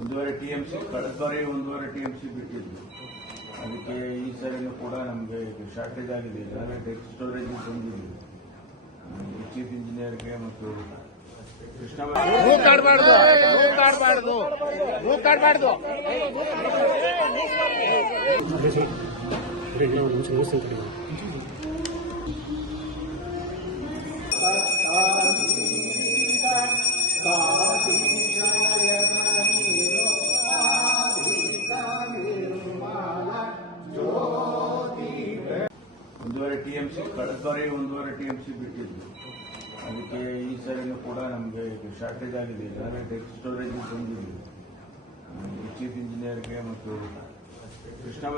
ಒಂದೂವರೆ ಟಿಎಂಸಿ ಕಳೆದ ಬಾರಿ 1.5 ಟಿಎಂಸಿ ಬಿಟ್ಟಿದ್ದು. ಅದಕ್ಕೆ ಈ ಸರಿನೂ ಕೂಡ ನಮಗೆ ಶಾರ್ಟೇಜ್ ಆಗಿದೆ. ಈಗಾಗಲೇ ಡೆಡ್ ಸ್ಟೋರೇಜ್ ಬಂದಿದೆ. ಚೀಫ್ ಇಂಜಿನಿಯರ್ಗೆ ಮತ್ತು ಕೃಷ್ಣ ಒಂದೂವರೆ ಟಿಎಂಸಿ ಕಳೆದ ಬಾರಿ 1.5 ಟಿಎಂಸಿ ಬಿಟ್ಟಿದ್ದು. ಅದಕ್ಕೆ ಈ ಸರಿನೂ ಕೂಡ ನಮಗೆ ಶಾರ್ಟೇಜ್ ಆಗಿದೆ. ಈಗಾಗಲೇ ಡೆಡ್ ಸ್ಟೋರೇಜ್ ಬಂದಿದೆ. ಚೀಫ್ ಇಂಜಿನಿಯರ್ಗೆ ಮತ್ತು ಕೃಷ್ಣ